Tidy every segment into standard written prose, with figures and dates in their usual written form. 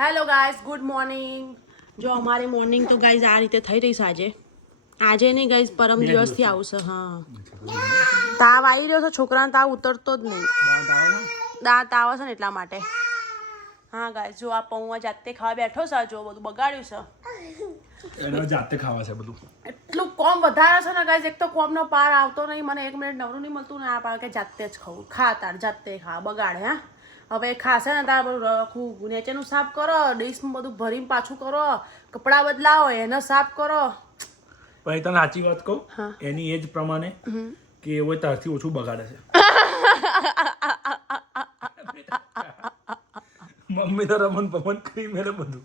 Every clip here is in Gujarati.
Hello guys, good morning. જો અમારી મોર્નિંગ તો ગાઈઝ આ રીતે થઈ રહી છે આજે નહીં ગાઈઝ, પરમ દિવસથી આવશે. હા, તાવ આવી રહ્યો છે, છોકરાને તાવ ઉતરતો જ નહીં, દાંત આવે છે ને એટલા માટે. હા ગાઈઝ, જો આ પૌવા જાતે ખાવા બેઠો છે, જો બધું બગાડ્યું છે, એને જાતે ખાવા છે બધું. એટલું કોમ વધારે છે ને ગાઈઝ, એક તો કોમનો પાર આવતો નહીં, મને 1 મિનિટ નવરું નહીં મળતું ને આ પાર કે જાતે જ ખાવું, ખા તાર જાતે ખા, બગાડે. હા, હવે ખાશે ને તાર બધું રખું નેચેનું સાફ કરો, ડીશમાં બધું ભરીને પાછું કરો, કપડાં બદલાવો, એને સાફ કરો. પણ તને સાચી વાત કહું, એની એજ પ્રમાણે કે એવો તારથી ઓછું બગાડે છે. મમ્મી તો રમણ પમન કરી મેરે બધું.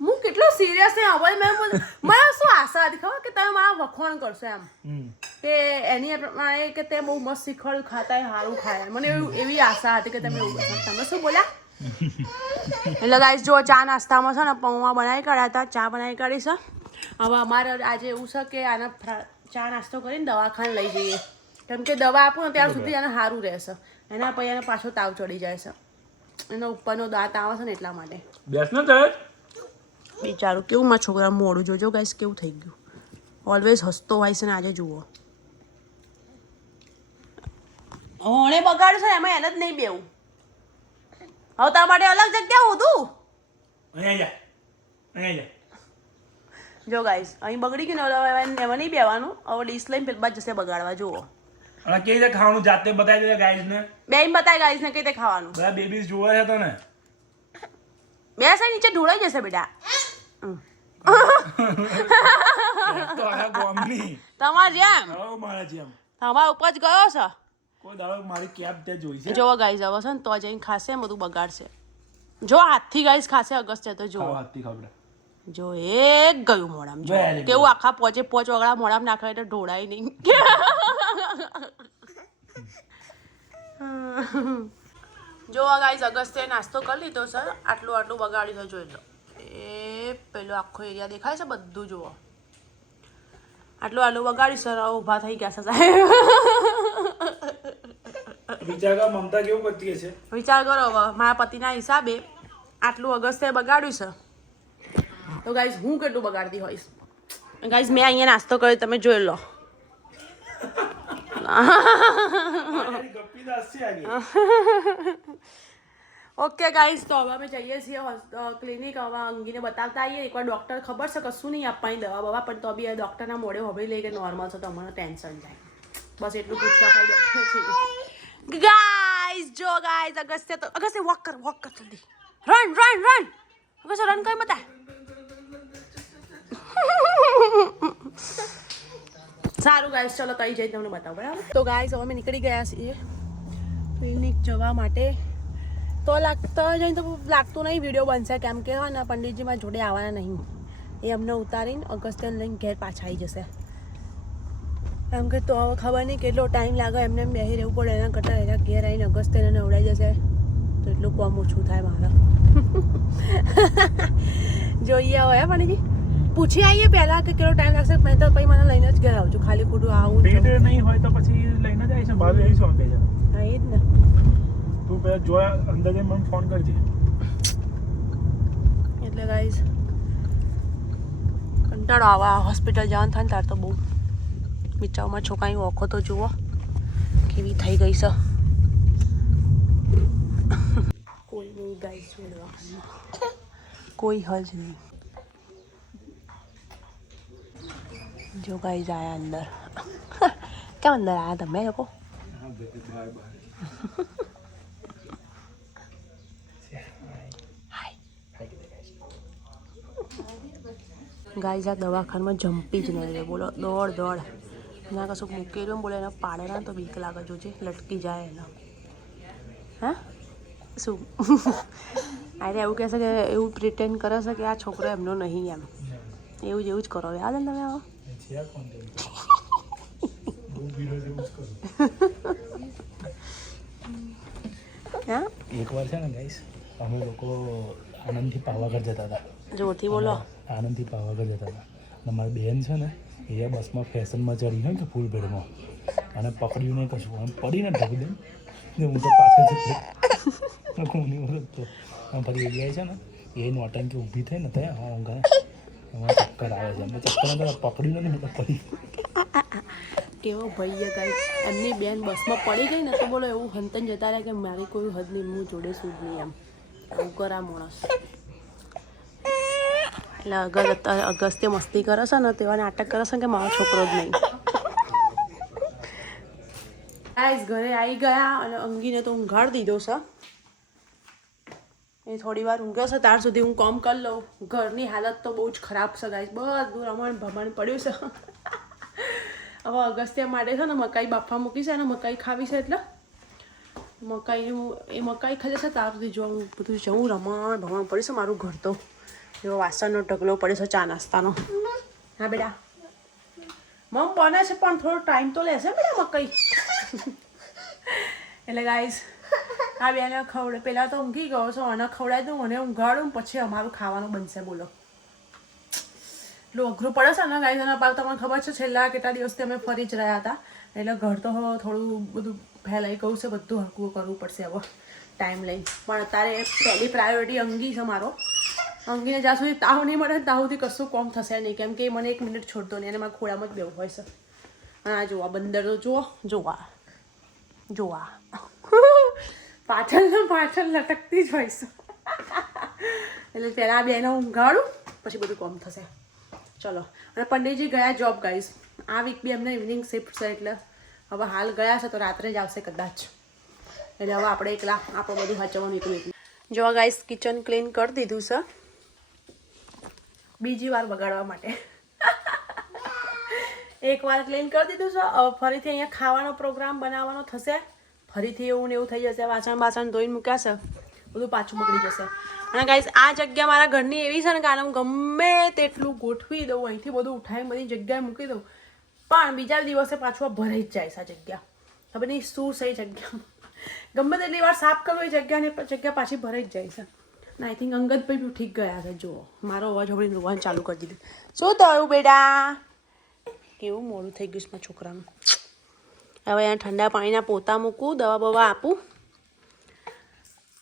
હું કેટલો સિરિયસ ને હવે મને શું આશા હતી ખબર કે તમે મારા વખોણ કરશો એમ, તે એની પ્રમાણે કે તે બહુ મસ્ત શીખવાડ્યું, ખાતા સારું ખાય, મને એવી આશા હતી કે તમે એવું કરશો. તમે શું બોલ્યા? એટલે ગાઈસ જો ચા નાસ્તામાં છે ને પૌવા બનાવી કાઢ્યા હતા, ચા બનાવી કાઢી છે. હવે અમારે આજે એવું છે કે આને ચા નાસ્તો કરીને દવાખાને લઈ જઈએ, કેમ કે દવા આપો ને ત્યાં સુધી એને સારું રહેશે, એના પછી એને પાછો તાવ ચડી જાય છે, એનો ઉપરનો દાંત આવે છે ને એટલા માટે. બેસ ને થાય બિચારું કેવું મારા છોકરા મોડું જોજો ગાઈસ કેવું થઈ ગયું, ઓલવેઝ હસતો હોય છે ને આજે જુઓ ઓણે બગાડ્યું છે એમાં એને જ નહીં બેવું. હવે તારા માટે અલગ જગ્યા હતું, અહીંયા જા. જો ગાઈસ અહીં બગડી ગયું ને હવે એમાં નહીં બેવાનું, હવે ડીશ લઈને પેલા બાદ જશે બગાડવા. જુઓ અને કેવી રીતે ખાવાનું જાતે બતાવી દે ગાઈસ ને, બેન બતાય ગાઈસ ને કઈ રીતે ખાવાનું. બધા બેબીઝ જોવે છે તને. બે સાઈડ નીચે ઢોળાઈ જશે બેટા. તો આ ગોમની તમારે જેમ આવો મારા જેમ તમારા ઉપર જ ગયો છે. કોઈ દાડો મારી કેબ ત્યાં જોઈ છે. જો ગાઈસ હવે છે ને તો જઈને ખાશે બધું બગાડશે. જો હાથથી ગાઈસ ખાશે અગસ્ત્ય તો જો હાથથી ખબર. જો એક ગયું મોઢામાં, જો કેવું આખા પોચ વગડા મોઢામાં નાખે એટલે ઢોળાય નહીં. જો ગાઈસ અગસ્ત્ય નાસ્તો કરી લીધો સર, આટલું બગાડ્યું છે જોઈ લો. એ પેલો આખો એરિયા દેખાય છે બધું જુઓ, આટલું બગાડ્યું સર. હવે ઊભા થઈ ગયા છે સાહેબ. વિચાર કર મમતા કેવું કરતી હશે. વિચાર કરો હવે મારા પતિના હિસાબે આટલું અગસ્ત્ય બગાડ્યું છે તો ગાઈઝ હું કેટલું બગાડતી હોઈશ. ગાઈઝ મેં અહીંયા નાસ્તો કર્યો, તમે જોઈ લો. ઓકે ગાઈઝ, તો હવે અમે જઈએ છીએ ક્લિનિક. હવે અંગીને બતાવતા આવીએ એકવાર. ડૉક્ટર ખબર છે કશું નહીં આપવાની દવા બવા, પણ તો બી ડૉક્ટરના મોઢે હોભળી લઈ કે નોર્મલ છે તો અમને ટેન્શન જાય, બસ એટલું પૂછવા ખાઈ. ગાઈઝ જો ગાઈઝ અગસ્ત્ય વોક કર જલ્દી, રન અગસ્ત્ય રન કઈ બતા. સારું ગાઈઝ, ચલો તઈ જઈને તમને બતાવો બરાબર. તો ગાઈઝ હવે અમે નીકળી ગયા છીએ ક્લિનિક જવા માટે. તો જઈને તો લાગતું નહીં વિડીયો બનશે, કેમ કે હોય ને પંડિતજી મારા જોડે આવવાના નહીં, એ અમને ઉતારીને અગસ્ત્યને લઈને ઘેર પાછા આવી જશે. કેમ કે તો હવે ખબર નહીં કેટલો ટાઈમ લાગે, એમને બેસી રહેવું પડે, એના કરતાં એના ઘેર આવીને અગસ્ત્યને નવડાઈ જશે તો એટલું કોમ ઓછું થાય મારે. જોઈએ હવે પંડિતજી પૂછી આવીએ પહેલાં કે કેટલો ટાઈમ લાગશે, મેં તો પછી મને લઈને જ ઘેર આવજો, ખાલી ખોટું આવું નહીં હોય તો પછી લઈને જ આવીશ. મારે આવીશું આપે છે. હા એ જ ને. તું પેલા જોયા અંદર જઈને મને ફોન કરજે. એટલે ગાઈઝ કંટાળો આવા હોસ્પિટલ જવાનું થાય ને તાર તો બહુ. બિચારામાં છોકરાની ઓખો તો જુઓ કેવી થઈ ગઈ છે. કોઈ નહીં ગાઈઝ, કોઈ હજ નહીં. જો ગાઈઝ આયા અંદર. કેમ અંદર આયા તમે લોકો? ગાઈઝ આ દવાખાનામાં જમ્પી જ નહીં રહે, બોલો દોડ એના કશું મૂકેલું બોલે એને પાડેલા તો બીક લાગે, જોજે લટકી જાય એના. હા શું અરે એવું કહેશે કે એવું પ્રિટેન્ડ કરે છે કે આ છોકરો એમનો નહીં એમ, એવું જ કરો યાદ ને તમે. હા એકવાર છે ને ગાઈસ, અમે લોકો આનંદથી પાવાગઢ જતા હતા. જોરથી બોલો. આનંદથી પાવાગઢ જતા હતા અને મારી બેન છે ને એ બસમાં ફેશનમાં ચડી હોય કે ફૂલ ભેડમાં, અને પકડ્યું નહીં કશું, આમ પડીને ઢગી દે હું તો પાછળ જતો. ફરી એરિયા છે ને એ નોટંકી ઊભી થઈ ને ત્યાં હા ઊંઘા એમાં ચક્કર આવે છે એમને ચક્કર પકડ્યું નથી મતલબ પડી કેવો ભાઈ ગાઈ એમની બેન બસમાં પડી ગઈ ને તો બોલો એવું હંતન જતા રહ્યા કે મારી કોઈ હદ નહીં હું જોડે શું જ નહીં એમ એવું કરા માણસ એટલે અગસ્ત્ય મસ્તી કરે છે ને તેવા નાટક કરે છે કે મારો છોકરો જ નહીં ગાઈસ ઘરે આવી ગયા અને અંગીને તો ઊંઘાડી દીધો છે એ થોડી વાર ઊંઘ્યો છે ત્યાર સુધી હું કામ કરી લઉં ઘરની હાલત તો બહુ જ ખરાબ છે ગાઈસ બધું રમણ ભમણ પડ્યું છે હવે અગસ્ત્ય માટે છે ને મકાઈ બાફા મૂકી છે અને મકાઈ ખાવી છે એટલે મકાઈ ખાલી છે ત્યાર સુધી જો હું બધું જવું રમણ ભમણ પડ્યું છે મારું ઘર તો એવો વાસણનો ઢગલો પડ્યો છે ચા નાસ્તાનો હા બેટા મમ બને છે પણ થોડો ટાઈમ તો લેશે બેટા મકાઈ એટલે ગાઈસ આ બેને પહેલાં તો ઊંઘી ગયો છો અને ખવડાવી દઉં અને ઊંઘાડું પછી અમારું ખાવાનું બનશે બોલો એટલું અઘરું પડે છે ને ગાઈસ અને પાછું તમને ખબર છે છેલ્લા કેટલા દિવસથી અમે ફરી જ રહ્યા હતા એટલે ઘર તો થોડું બધું ફેલાઈ ગયું છે બધું હરકું કરવું પડશે હવે ટાઈમ લઈને પણ અત્યારે પહેલી પ્રાયોરિટી અંગી છે મારો અંગીને જ્યાં સુધી તાવ નહીં મળે ત્યાં સુધી કશું કોમ થશે નહીં કેમ કે મને 1 મિનિટ છોડતો નહીં અને મારા ખોળામાં જ બેવું હોય છે અને આ જોવા બંદર તો જોવા પાછળ લટકતી જ હોય છે એટલે પહેલાં આ બેને ઊંઘાડું પછી બધું કોમ થશે ચલો અને પંડિતજી ગયા જોબ ગાઈસ આ વીક બી એમને ઇવનિંગ શિફ્ટ છે એટલે હવે હાલ ગયા છે તો રાત્રે જ આવશે કદાચ એટલે હવે આપણે એકલા આપણે બધું હચવાનું એકલું જો ગાઈસ કિચન ક્લીન કરી દીધું છે બીજી વાર બગાડવા માટે એકવાર ક્લીન કરી દીધું છે હવે ફરીથી અહીંયા ખાવાનો પ્રોગ્રામ બનાવવાનો થશે ફરીથી એવું ને એવું થઈ જશે વાસણ ધોઈને મૂક્યા છે બધું પાછું બગડી જશે અને ગાઈસ આ જગ્યા મારા ઘરની એવી છે ને કે આને ગમે તેટલું ગોઠવી દઉં અહીંથી બધું ઉઠાવી બધી જગ્યાએ મૂકી દઉં પણ બીજા દિવસે પાછું આ ભરાઈ જ જાય છે આ જગ્યા ખબર નહીં શું છે એ જગ્યા ગમે તેટલી વાર સાફ કરવું એ જગ્યા પાછી ભરાઈ જ જાય છે અને આઈ થિંક અંગતભાઈ બી ઠીક ગયા છે જુઓ મારો અવાજ હોબળીને રોવાનું ચાલુ કરી દીધું શું થયું બેટા કેવું મોડું થઈ ગયું છે મારા છોકરાનું હવે અહીંયા ઠંડા પાણીના પોતા મૂકું દવા બવા આપું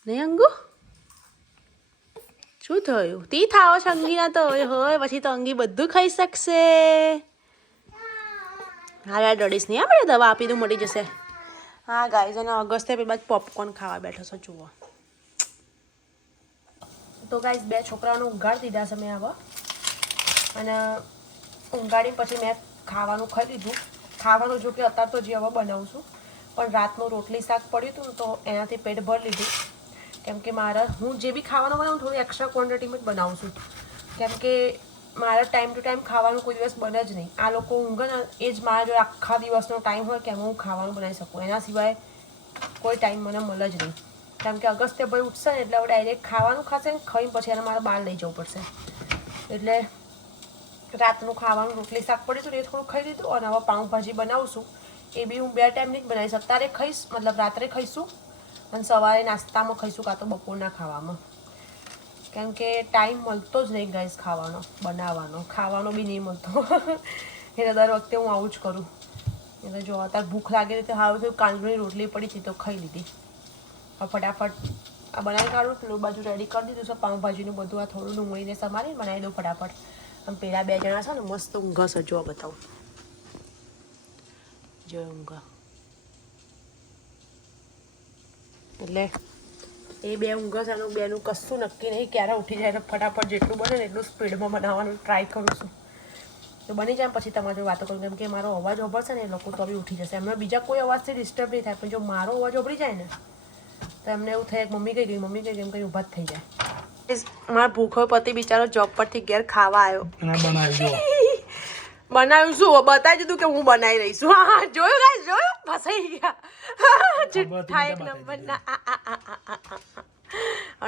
નહીં અંગુ શું થયું તી થાવ છે અંગીના તો હોય પછી તો અંગી બધું ખાઈ શકશે હા ડડીશ નહીં આપણે દવા આપી દઉં મળી જશે હા ગાઈઝ અને અગસ્તે પેલી બાદ પોપકોર્ન ખાવા બેઠો છો જુઓ તો ગાઈઝ 2 છોકરાઓને ઊંઘાડી દીધા છે મેં હવે અને ઊંઘાડીને પછી મેં ખાવાનું ખાઈ લીધું ખાવાનું જો કે અત્યારે તો જે હવે બનાવું છું પણ રાતનું રોટલી શાક પડ્યું હતું ને તો એનાથી પેટ ભરી લીધું કેમ કે હું જે બી ખાવાનું બનાવું થોડી એક્સ્ટ્રા ક્વોન્ટિટીમાં જ બનાવું છું કેમ કે મારે ટાઈમ ટુ ટાઈમ ખાવાનું કોઈ દિવસ બને જ નહીં આ લોકો ઊંઘે ને એ જ મારા જો આખા દિવસનો ટાઈમ હોય કે એમાં હું ખાવાનું બનાવી શકું એના સિવાય કોઈ ટાઈમ મને મળે જ નહીં કેમ કે અગસ્ત્ય ભાઈ ઉઠશે ને એટલે હવે ડાયરેક્ટ ખાવાનું ખાશે ને ખાઈને પછી એને મારે બહાર લઈ જવું પડશે એટલે રાતનું ખાવાનું રોટલી શાક પડ્યું હતું એ થોડું ખાઈ લીધું અને હવે પાઉંભાજી બનાવું છું એ બી હું 2 ટાઈમની જ બનાવીશ અત્યારે ખાઈશ મતલબ રાત્રે ખાઈશું અને સવારે નાસ્તામાં ખાઈશું કાં તો બપોરના ખાવામાં કેમ કે ટાઈમ મળતો જ નહીં ગાઈસ ખાવાનો બનાવવાનો ખાવાનો બી નહીં મળતો એટલે દર વખતે હું આવું જ કરું એટલે જો અત્યારે ભૂખ લાગી રીતે સારું થયું કાંદળની રોટલી પડી હતી તો ખાઈ લીધી હવે ફટાફટ આ બનાવી કાઢું પેલું બાજુ રેડી કરી દીધું છે પાઉંભાજીનું બધું આ થોડું ડુંગળીને સમારીને બનાવી દઉં ફટાફટ આમ પેલા 2 જણા છે ને મસ્ત ઊંઘ છે જો બતાવું જો ઊંઘ એટલે એ 2 ઊંઘ છે અને 2નું કશું નક્કી નહીં ક્યારે ઉઠી જાય ફટાફટ જેટલું બને ને એટલું સ્પીડમાં બનાવવાનું ટ્રાય કરું છું તો બની જાય પછી તમારી જોડે વાતો કરું કેમ કે મારો અવાજ ઓભળશે ને એ લોકો તો બી ઉઠી જશે એમને બીજા કોઈ અવાજથી ડિસ્ટર્બ નહીં થાય પણ જો મારો અવાજ ઓભળી જાય ને તો એમને એવું થાય કે મમ્મી કઈ ગઈ એમ કંઈ ઊભા જ થઈ જાય મારા ભૂખો પતિ બિચારો જોબ પરથી ઘેર ખાવા આવ્યો બનાવ્યું શું બતાવી દીધું કે હું બનાવી રહી છું હા જોયું ગાઈસ જોયું ફસાઈ ગયા જુઠ્ઠા 1 નંબરના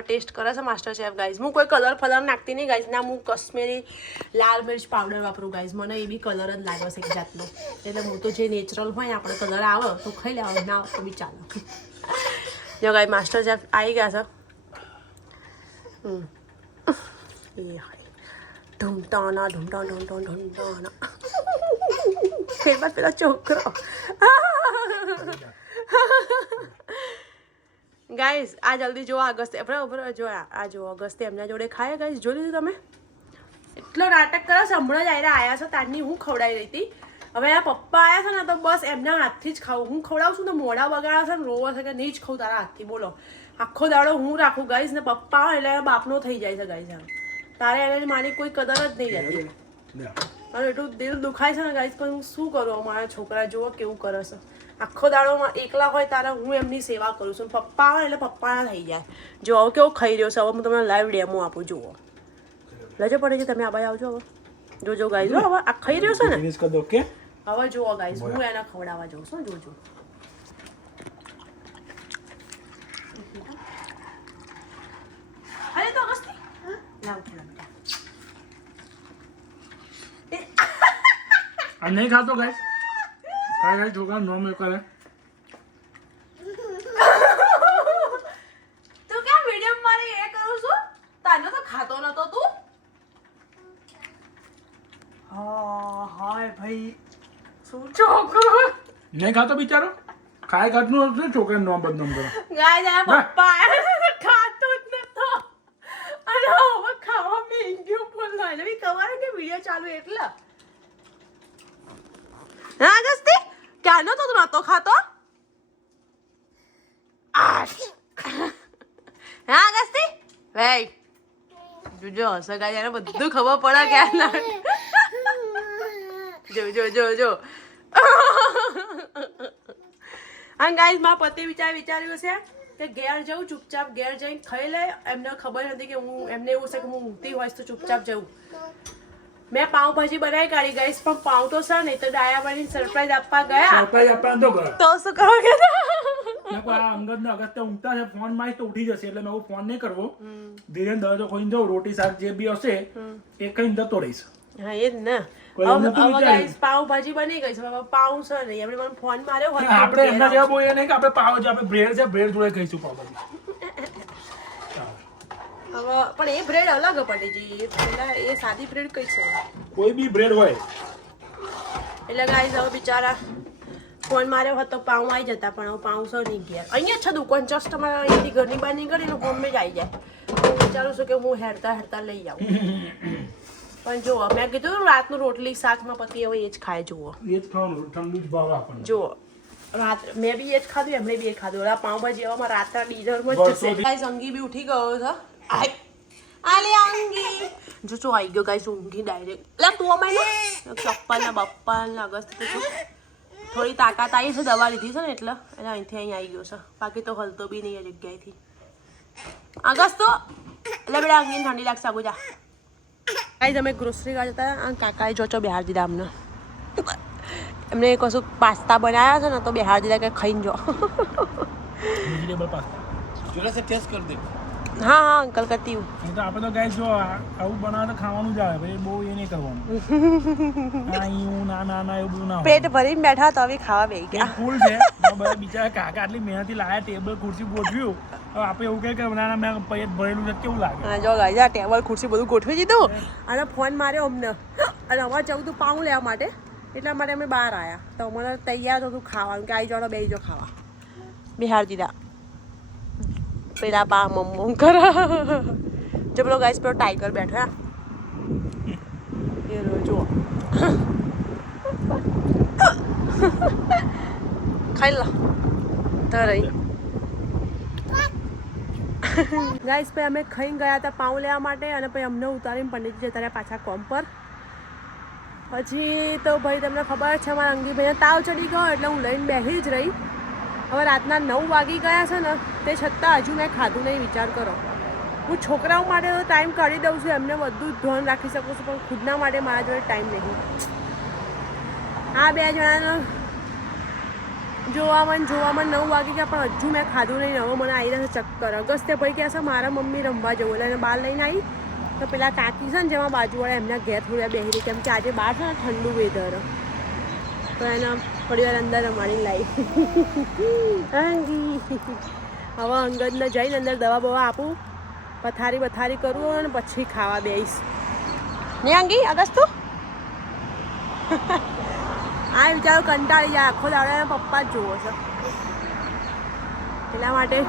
ટેસ્ટ કરે છે માસ્ટર શેફ ગાઈસ હું કોઈ કલર નાખતી નહીં ગાઈસ ના હું કાશ્મીરી લાલ મિર્ચ પાવડર વાપરું ગાઈસ મને એ બી કલર જ લાગે છે એક જાતનો એટલે હું તો જે નેચરલ હોય આપણે કલર આવે તો ખાઈ લેવાનું ના તો બી ચાલે જો ગાઈસ માસ્ટર શેફ આવી ગયા છે એ ઢૂંઢાના ફેર પેલા છોકરો ગાઈઝ આ જલ્દી જો અગસ્ત્ય બરાબર જો આ જો અગસ્ત્ય એમના જોડે ખાય ગાઈઝ જોઈ લીધું તમે એટલો નાટક કરે છે હમણાં જ આયા છે તારની હું ખવડાવી રહી હતી હવે આ પપ્પા આવ્યા છે ને તો બસ એમના હાથથી જ ખાવું હું ખવડાવું છું તો મોઢા બગાડે છે ને રોવે છે કે નહીં જ ખાઉં તારા હાથથી બોલો આખો દાડો હું રાખું ગાઈઝ ને પપ્પા આવે એટલે બાપનો થઈ જાય છે ગાઈઝ તારે એને મારી કોઈ કદર જ નહીં રહેતી મારું એટલું દિલ દુખાય છે ને ગાઈઝ પણ હું શું કરું મારા છોકરા જુઓ કેવું કરે છે આખો દાડો એકલા હોય ત્યારે હું એમની સેવા કરું છું પપ્પા આવે એટલે પપ્પાના થઈ જાય જો હવે કેવો ખાઈ રહ્યો છે હવે હું તમને લાઈવ ડેમો આપું જુઓ લજો પડે છે તમે આ બાજુ આવજો હવે જોજો ગાઈઝ હવે આ ખાઈ રહ્યો છે ને હવે જુઓ ગાઈઝ હું એને ખવડાવવા જાઉં છું જોજો અરે તો અગસ્તી લાવ ખવડાવ આ નહીં ખાતો ગાઈસ કાંઈ છોકરા નો મેં કરે તું ક્યાં વિડીયો મારી એ કરું છું તાનો તો ખાતો નતો તું હાય ભાઈ શું છોકરો નહીં ખાતો બિચારો ખાય ખાટનું હતું છોકરાને નો બદનામ કરો ગાય પપ્પા ખાતો જ નતો અને હવે ખાવા માંગ્યો બોલવા એટલે બી ખબર કે વિડીયો ચાલુ એટલે હા ગસ્તી ક્યાંનો તો તું નતો ખાતો હા ગસ્તી વેઈ જોજો હશે ગાય એને બધું ખબર પડે ક્યાં જો જો જો જો હા ગાઈઝ મારા પતિ વિચાર્યું છે કે ઘેર જવું ચૂપચાપ ઘેર જઈને ખાઈ લે એમને ખબર નથી કે હું એમને એવું છે કે હું ઊંઘતી હોઈશ તો ચૂપચાપ જવું મેં પાઉંભાજી બનાવી કાઢી ગાઈસ પણ પાઉં તો છે નહીં તો ડાયાબાની સરપ્રાઈઝ આપવા ગયા તો શું કરો કે અંગદ ને અગત્ય ઊંઘતા છે ફોન માં તો ઉઠી જશે એટલે મેં ફોન નહીં કરવો ધીરે દરવાજો ખોઈને જાઉં રોટી શાક જે બી હશે એ કઈ જતો રહીશ હા એ જ ને હવે ગાઈસ પાઉંભાજી બની ગઈ છે હવે પાઉં છે નહીં એમણે મને ફોન માર્યો હોય આપણે એમના જેવા બોલીએ નહીં કે આપણે પાવ છે આપણે બ્રેડ છે બ્રેડ જોડે ખાઈશું પાવભાજી હવે પણ એ બ્રેડ અલગ પડી જઈ પેલા એ સાદી બ્રેડ કઈ છે કોઈ બી બ્રેડ હોય એટલે ગાઈસ હવે બિચારા ફોન માર્યો હતો પાઉં આવી જતા પણ હવે પાઉં સો નહીં ગયા અહીંયા છે દુકાન જસ્ટ અમારા અહીંથી ઘરની બહાર નીકળીને હોમ જ આવી જાય હું વિચારું છું કે હું હેરતા લઈ આવું પણ જુઓ મેં કીધું રાતનું રોટલી શાકમાં પતિ હવે એ જ ખાય જુઓ એ જ ખાવાનું ઠંડુ જ ભાવ આપણને જુઓ રાત મેં બી એ જ ખાધું એમણે બી એ ખાધું ઓલા પાઉંભાજી હવે રાતના ડિનરમાં જ જશે ગાઈસ અંગી બી ઉઠી ગયો છે આલે અંગી જો ચો આવી ગયો ગાઈસ ઊંઘી ડાયરેક્ટ લે તું અમાય ચપ્પલ ને બપ્પલ ને અગસ્ત થોડી તાકાત આવી છે દવા લીધી છે ને એટલે અહીંથી અહીં આવી ગયો છે બાકી તો હલતો બી નહીં એ જગ્યાએથી અગસ્ત તો એટલે બેડા અંગીને ઠંડી લાગશે આગું જા ગાઈસ અમે ગ્રોસરી ગયા હતા કાકાએ જોચો બિહાર દીધા અમને એમને કશું પાસ્તા બનાવ્યા છે ને તો બિહાર દીધા કે ખાઈને જો વેજીટેબલ પાસ્તા જરા સે ટેસ્ટ કર દે હા હા અંકલ કરતી હું તો આપણે તો ગાઈસ જો આવું બનાવે તો ખાવાનું જ આવે ભાઈ બહુ એ નહીં કરવાનું આયું ના એવું બધું ના પેટ ભરીને બેઠા તો હવે ખાવા બેસી ગયા ફૂલ છે બધા બિચારા કાકા આટલી મહેનતથી લાયા ટેબલ ખુરશી ગોઠવ્યું હવે આપણે એવું કહે કે ના મેં પેટ ભરેલું છે કેવું લાગે હા જો ગાઈસ આ ટેબલ ખુરશી બધું ગોઠવી દીધું અને ફોન માર્યો અમને અને અમારે જવું હતું પાઉં લેવા માટે એટલા માટે અમે બહાર આવ્યા તો મને તૈયાર હતું ખાવાનું કે આવી જાડો બેસી જો ખાવા બિહાર દીધા પેલા પા મમ્મ કર જો પેલો ગાઈસ પેલો ટાઈગર બેઠો એ જો ખાઈ લો તરઈ ગાઈસ પછી અમે ખાઈને ગયા હતા પાઉં લેવા માટે અને પછી અમને ઉતારીને પંડિતજી જતા રહ્યા પાછા કોમ પર પછી તો ભાઈ તમને ખબર છે મારા અંગીભાઈને તાવ ચડી ગયો એટલે હું લઈને બેસી જ રહી હવે રાતના 9 વાગી ગયા છે ને તે છતાં હજુ મેં ખાધું નહીં વિચાર કરો હું છોકરાઓ માટે તો ટાઈમ કાઢી દઉં છું એમને બધું ધ્યાન રાખી શકું છું પણ ખુદના માટે મારા જોડે ટાઈમ નહીં આ બે જણાનો જોવામાં 9 વાગી ગયા પણ હજુ મેં ખાધું નહીં હવે મને આવી રહ્યા ચક્કર અગસ્ત્ય ભાઈ કહે છે મારા મમ્મી રમવા જવું એટલે એને બહાર લઈને આવી તો પેલા કાકી છે ને જેમાં બાજુવાળા એમના ઘેર થોડા બેસી રહી કેમ કે આજે બહાર છે ને ઠંડુ વેધર તો એના થોડી વાર અંદર રમાડી લાવી અંગી હવે અંગદને જઈને અંદર દવા બવા આપું પથારી કરું અને પછી ખાવા બેસીશ ને અંગી અગસ્ત તું આ વિચારો કંટાળી જાય આખો દાડો એના પપ્પા જ જોવો છે એટલા માટે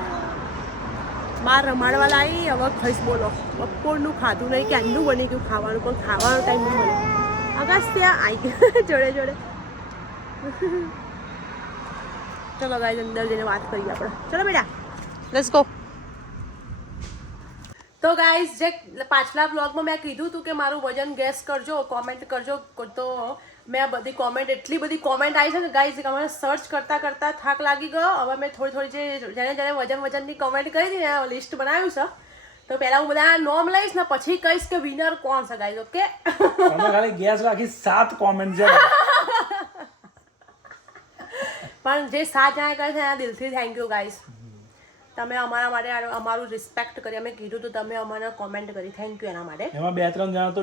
માર રમાડવા લાવી હવે ખાઈશ બોલો બપોરનું ખાધું નહીં કે આનું બની ગયું ખાવાનું પણ ખાવાનો ટાઈમ નહીં મળ્યો આકાશ ત્યાં આવી ગયા જોડે જોડે ચલો ગાઈસ અંદર જઈને વાત કરીએ આપણે ચલો બેટા લેટ્સ ગો તો ગાઈસ જે પાછલા બ્લોગમાં મેં કીધું હતું કે મારું વજન ગેસ કરજો કોમેન્ટ કરજો તો મેં બધી કોમેન્ટ એટલી બધી કોમેન્ટ આવી છે કે ગાઈસ અમે સર્ચ કરતાં કરતાં થાક લાગી ગયો હવે મેં થોડી જેને વજનની કોમેન્ટ કરી હતી ને લિસ્ટ બનાવ્યું છે તો પહેલાં હું બધા નોમ લઈશ ને પછી કહીશ કે વિનર કોણ છે ગાઈસ ઓકે તમે ખાલી ગેસ રાખી 7 કોમેન્ટ છે પણ જે 7 જણા કરે છે એના દિલથી થેન્ક યુ ગાઈસ તમે અમારા માટે અમારું રિસ્પેક્ટ કરી અમે કીધું તો તમે અમારે કોમેન્ટ કરી થેન્ક યુ એના માટે એમાં 2-3 જણા તો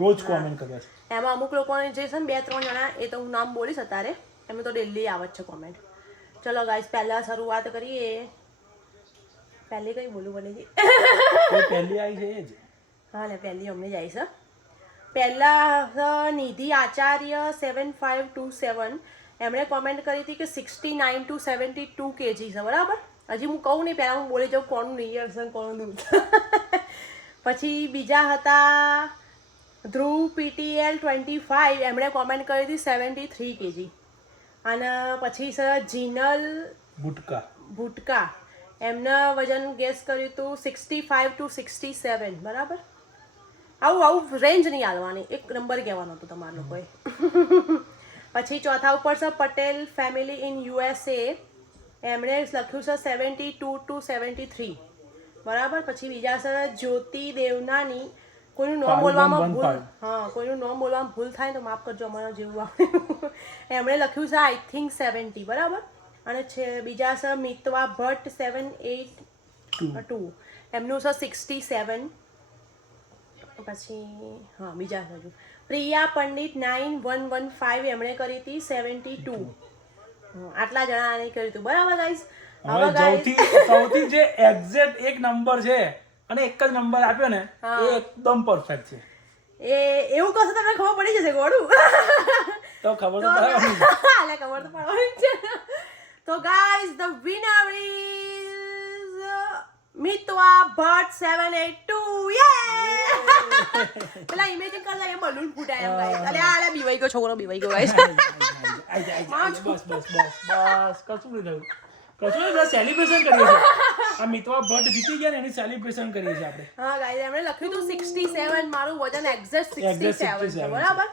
રોજ કોમેન્ટ કરે છે એમાં અમુક લોકોને જે છે ને 2-3 જણા એ તો હું નામ બોલીશ અત્યારે એમને તો ડેલી આવે છે કોમેન્ટ ચલો ગાઈસ પહેલા શરૂઆત કરીએ પહેલી કઈ બોલું બની પહેલી આવી છે એ જ હા ને પહેલી અમને જ આવી છે પહેલા નિધિ આચાર્ય 7527 એમણે કોમેન્ટ કરી હતી કે 69 to 72 kg છે બરાબર હજી હું કહું નહીં પહેલાં હું બોલી જાઉં કોનું નિયર છે કોનું દૂર પછી બીજા હતા ધ્રુવ PTL 25 એમણે કોમેન્ટ કરી હતી 73 kg અને પછી છે જીનલ ભુટકા એમના વજન ગેસ કર્યું હતું 65 to 67 બરાબર આવું રેન્જ નહીં આવવાની એક નંબર કહેવાનો હતો તમારા લોકોએ પછી ચોથા ઉપર છે પટેલ ફેમિલી ઇન USA એમણે લખ્યું છે 72 to 73 બરાબર પછી બીજા છે જ્યોતિ દેવનાની કોઈનું નામ બોલવામાં ભૂલ કોઈનું નામ બોલવામાં ભૂલ થાય તો માફ કરજો અમારા જેવું આવડે એમણે લખ્યું છે આઈ થિંક 70 બરાબર અને બીજા છે મિતવા ભટ્ટ 782 એમનું છે 67 પછી હા બીજા હજુ પ્રિયા પંડિત 9115 એમણે કરી હતી 72 આટલા જણાને કર્યું હતું બરાબર ગાઈસ હવે સૌથી જે એક્ઝેક્ટ એક નંબર છે અને એક જ નંબર આપ્યો ને એ એકદમ પરફેક્ટ છે એ એવું કહો તમને ખબર પડી જશે ગોળું તો ખબર તો પડવાની ખબર તો પડવાની છે તો guys the winner is Mitva Bhatt 782 યે પેલા ઇમેજિન કરતા એ બલૂન ફૂટાય એમ ગાઈસ અલે બીવાઈ ગયો છોકરો બીવાઈ ગયો ગાઈસ બસ કશું નહીં સેલિબ્રેશન કરીએ છીએ આ મિતવા ભટ્ટ જીતી ગયા ને એની સેલિબ્રેશન કરીએ છીએ આપણે હા ગાઈસ એમણે લખ્યું હતું 67 મારું વજન એક્ઝેક્ટ 67 છે બરાબર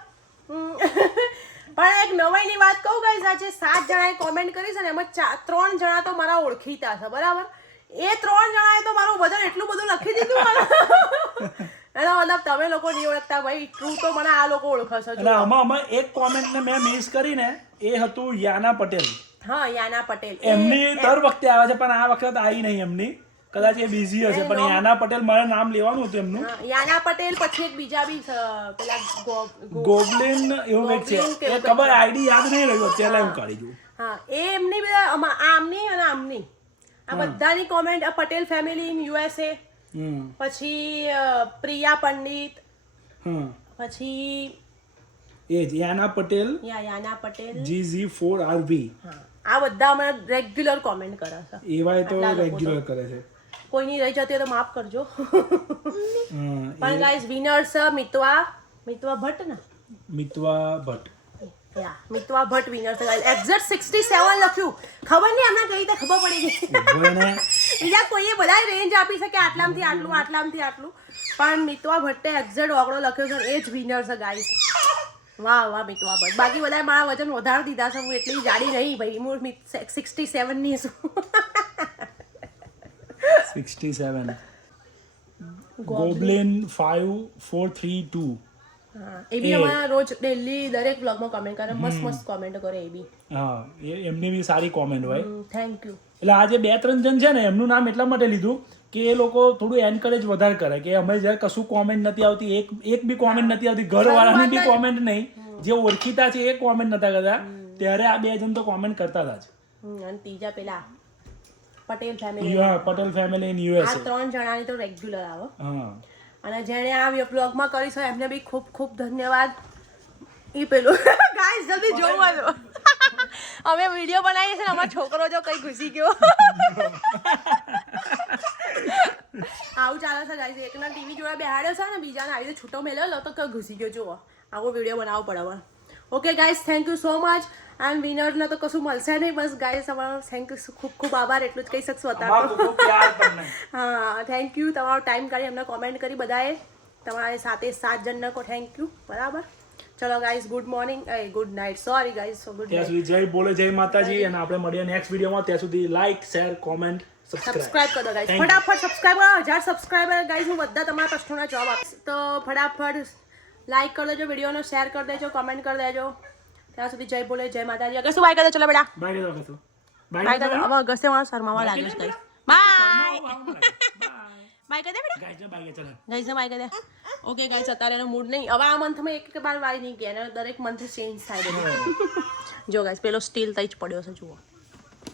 પણ એક નવાઈની વાત કહું ગાઈસ આજે 7 જણાએ કોમેન્ટ કરી છે ને એમાં 3 જણા તો મારા ઓળખીતા છે બરાબર એ 3 જણાએ તો મારું વજન એટલું બધું લખી દીધું એનો મતલબ તમે લોકો નહીં ઓળખતા ભાઈ ટ્રુ તો મને આ લોકો ઓળખે છે એટલે આમાં એક કોમેન્ટને મેં મિસ કરીને એ હતું યાના પટેલ હા યાના પટેલ એમની દર વખતે આવે છે પણ આ વખત આવી નહીં એમની કદાચ એ બિઝી હશે પણ યાના પટેલ મારે નામ લેવાનું હતું એમનું યાના પટેલ પછી એક બીજા બી પેલા ગોબલિન એવું કંઈક છે એ ખબર આઈડી યાદ નહીં રહ્યું અત્યારે હું કાઢી દઉં હા એ એમની બધા આમની અને આમની આ બધાની comment Patel family in USA પછી પ્રિયા પંડિત પછી એ જ યાના પટેલ GZ4RV આ બધા મને રેગ્યુલર કોમેન્ટ કરે છે એવાય તો રેગ્યુલર કરે છે કોઈની રહી જતી હોય તો માફ કરજો પણ ગાઈસ વિનર છે મિતવા ભટ્ટ ને મિતવા ભટ્ટ મિતવા ભટ્ટ વિનર છે ગાઈસ એક્ઝેક્ટ 67 લખ્યું ખબર નહીં એમને કઈ રીતે ખબર પડી ગઈ બીજા કોઈએ બધા રેન્જ આપી શકે આટલામથી આટલું આટલામથી આટલું પણ મિતવા ભટ્ટે એક્ઝેક્ટ ઓગળો લખ્યો છે એ જ વિનર છે ગાઈસ વાહ મિતવા ભટ્ટ બાકી બધા મારા વજન વધારી દીધા છે હું એટલી જાડી નહીં ભાઈ હું 67 ની છું 67 ગોબલિન 5432 એ બી અમારા રોજ ડેલી દરેક બ્લોગમાં કમેન્ટ કરે મસ્ત કોમેન્ટ કરે એ બી હા એમની બી સારી કોમેન્ટ હોય થેન્ક યુ એટલે આજે 2-3 જણ છે ને એમનું નામ એટલા માટે લીધું કે એ લોકો થોડું એન્કરેજ વધારે કરે કે અમે જ્યારે કશું કોમેન્ટ નથી આવતી એક બી કોમેન્ટ નથી આવતી ઘરવાળાની બી કોમેન્ટ નહીં જે ઓળખીતા છે એ કોમેન્ટ નતા કરતા ત્યારે આ 2 જણ તો કોમેન્ટ કરતા હતા જ અને ત્રીજા પેલા પટેલ ફેમિલી ઇન USA આ 3 જણાની તો રેગ્યુલર આવે અને જેણે આ બ્લોગમાં કરી છે એમને બી ખૂબ ખૂબ ધન્યવાદ ઈ પેલું ગાઈસ જલ્દી જોવા દો અમે વિડિયો બનાવીએ છે ને અમારો છોકરો જો કઈ ઘૂસી ગયો છે ગાઈસ. એકના ટીવી જોડે બેહાડ્યો છે ને બીજાને આવી રીતે છૂટો મેલ્યો તો ઘૂસી ગયો. જુઓ આવો વિડીયો બનાવવો પડે હવે. Okay guys, thank you so much. And વિનરને તો કશું મળશે નહીં. બસ ગાઈસ તમારો થેન્ક યુ, ખૂબ ખૂબ આભાર, એટલું જ કહી શકશું અત્યારે. હા, થેન્ક યુ. તમારો ટાઈમ કાઢી અમને કોમેન્ટ કરી બધાએ. તમારી સાથે 7 જણને કો થેન્ક યુ. બરાબર. ચલો guys, good morning, good night. Sorry guys, good ત્યાં સુધી જય બોલે જય માતાજી. અને આપણે મળીએ નેક્સ્ટ વિડીયોમાં. ત્યાં સુધી લાઈક, શેર, કોમેન્ટ, સબસ્ક્રાઇબ કરો ગાઈસ. ફટાફટ સબસ્ક્રાઇબ કરો. 1000 સબસ્ક્રાઇબર ગાઈસ, હું બધા તમારા પ્રશ્નોના જવાબ આપીશ. તો ફટાફટ લાઈક કરી દેજો વિડીયોનો, શેર કરી દેજો, કમેન્ટ કરી દેજો. ત્યાં સુધી જય બોલે જય માતાજી. અગસ્તુ બાય કરી દો. ચલો બેટા બાય કરી દો. બાય કરી દો. હવે અગસ્તે મારા શર્માવા લાગે છે ગાઈસ. બાય બાય કરી દે બેટા. ગાઈસ ને બાય ચલો. ગાઈસ ને બાય કરી દે. ઓકે ગાઈસ, અત્યારે એનો મૂડ નહીં. હવે આ મંથમાં એક બાર વાય નહીં ગયા, દરેક મંથ ચેન્જ થાય બધું. જો ગાઈસ, પેલો સ્ટીલ તઈ જ પડ્યો છે જુઓ.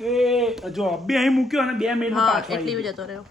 એ જો બે અહીં મૂક્યો અને 2 મિનિટમાં પાછો એટલી જતો રહ્યો.